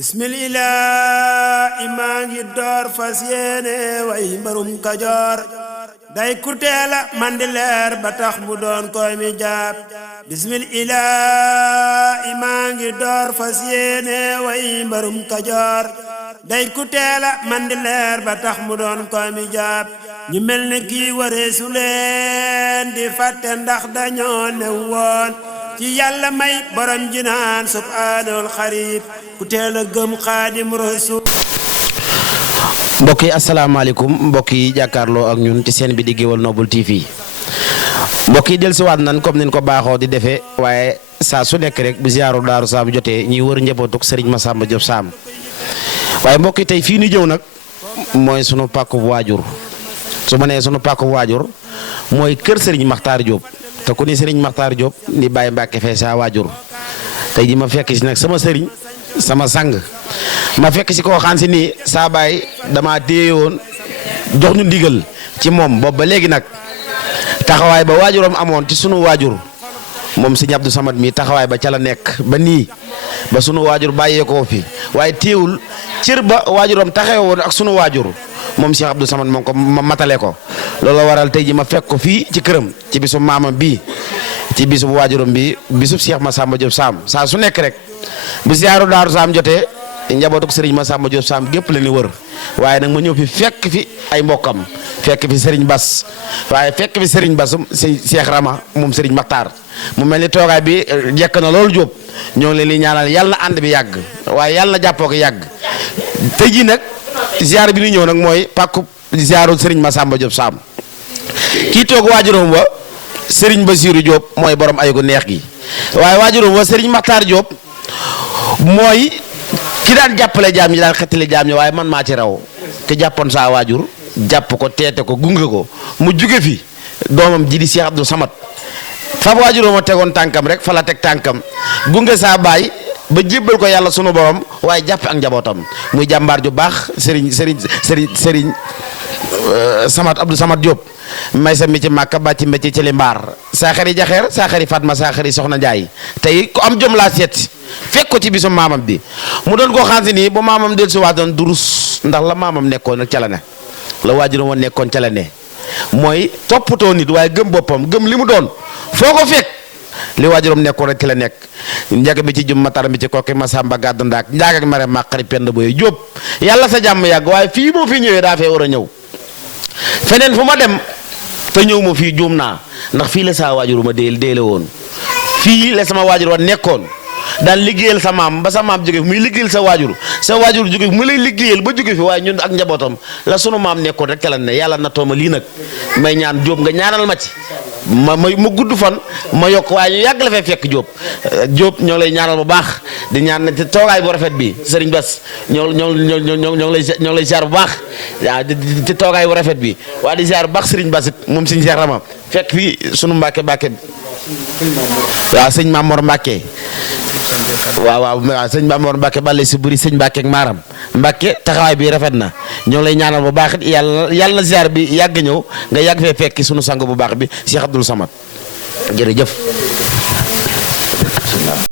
bismillah maa ngi door fas yéene way mbarum Kajoor day kurteela man di leer ba tax mu doon koy mi jaab bismillah maa ngi door fas yéene way mbarum Kajoor day kurteela man di leer ba tax mu doon koy mi jaab ñu mel ne kii wareesu leen di fàtte ndax dañoo ne woon ci yàlla may borom jinaan subhaanul xarib ku teel a gëm xaadim rasul. mbokk yi asalaamaaleykum mbokk yi jàkkaarloo ak ñun ci seen bi di Gueweul Noble TV mbokk yi dellusiwaat nan comme niñ ko baaxoo di defee waaye saa su nekk rek bu ziyaaru Daaru Saam jotee ñuy wër njabootuk Serigne Massamba Diop Sam waaye mbokk yi tey fii ñu jëw nag mooy sunu pàkku waajur su ma nee sunu pàkku waajur mooy kër Serigne Makhtar Diop. te ku ni Serigne Makhtar Diop ni Baye Mbacke fee saa waajur tey ji ma fekk si nag sama sëriñ sama sang ma fekk si koo xam si nii saa baay dama téye woon jox ñu ndigal ci moom boobu ba léegi nag taxawaay ba waajuram amoon ci sunu waajur moom Serigne Abdou Samad mi taxawaay ba ca la nekk ba nii ba sunu waajur bàyyee ko fi waaye téewul cër ba waajuram taxawe woon ak sunu waajur moom Cheikh Abdou Samad moom ko ma matale ko loolu waral tey ji ma fekk ko fii ci këram ci bisu maamam bii ci bisu waajuram bi bisu Cheikh Massamba Diop Sam saa su nekk rek bu ziyaaru Daaru Saam jotee njabootuk Serigne Massamba Diop Sam gépp la ni wër waaye nag ma ñëw fi fekk fi ay mbokkam fekk fi Serigne Bass waaye fekk fi Serigne Bassum Cheikh Rama moom Serigne Makhtar mu mel ni toogaay bi jekk na loolu Diop ñoo ngi leen di ñaanal yàlla na ànd bi yàgg waaye yàlla na jàppoo ko yàgg tey jii nag ziar bi ñu ñëw nag mooy pàkku ziaru Serigne Massamba Diop Sam kii toog waajuram wa Serigne Bassirou Diop mooy borom ay gu neex gi waaye waajuram wa Serigne Makhtar Diop mooy ki daan jàppale jaam ñi daan xettali jaam ñi waaye man maa ci raw te jàppoon saa waajur jàpp ko teete ko gunge ko mu juge fi doomam ji di Cheikh Abdou Samad fa waajuram ma tegoon tànkam rek fa la teg tànkam gunge saa baay ba jébbal ko yàlla sunu borom waaye jàpp ak njabootam muy jàmbaar ju baax Serigne Samad Abdou Samad Diop may sa mi ci Màkka bàcc métier ci li mbaar saa xari jaxeer saa xari Fatma saa xari Soxna Njaay tey ku am jom laa seet fekk ko ci bisu maamam bi mu doon koo xam si nii ba maamam del si waatoon durus ndax la maamam nekkoon nag ca la ne la waajuram woon nekkoon ca la ne mooy toppatoo nit waaye gëm boppam gëm li mu doon foo ko fekk li waajuram nekkoon rek ci la nekk njëkk bi ci jum matar bi ci kokki Masamba gàddu ndaak njaag ak mare màqari pend boy Jóob yàlla sa jàmm yàgg waaye fii moo fi ñëwee daa fee war a ñëw feneen fu ma dem te ñëw ma fii juum naa ndax fii la saa waajur ma déele woon fii la sama waajur wa nekkoon daan liggéeyal sa maam ba sa maam jóge fi muy liggéeyal sa waajur jóge fi mu lay liggéeyal ba jóge fi waaye ñun ak njabootam la sunu maam nekkoon rek ca la ne yàlla na tooma lii nag may ñaan Jóob nga ñaanal ma ci ma gudd fan ma yokk waaye ñu yàgg la fay fekk Jóob ñoo lay ñaanal bu baax di ñaan na ci toogaay bu rafet bi Serigne Bass ñoo lay ziar bu baax waaw ci toogaay bu rafet bi waaye di ziar bu baax Serigne Bass moom Serigne Cheikh Rama fekk fii sunu Mbàkke waaw sëñ Mamor Mbàkke waaw sëñ Mamor Mbàkke bale si buri sëñ Mbàkke ak maaram Mbàkke taxawaay bi rafet na ñoo lay ñaanal bu baax it yàlla na ziar bi yàgg ñëw nga yàgg fee fekki sunu sang bu baax bi Cheikh Abdou Samad jërëjëf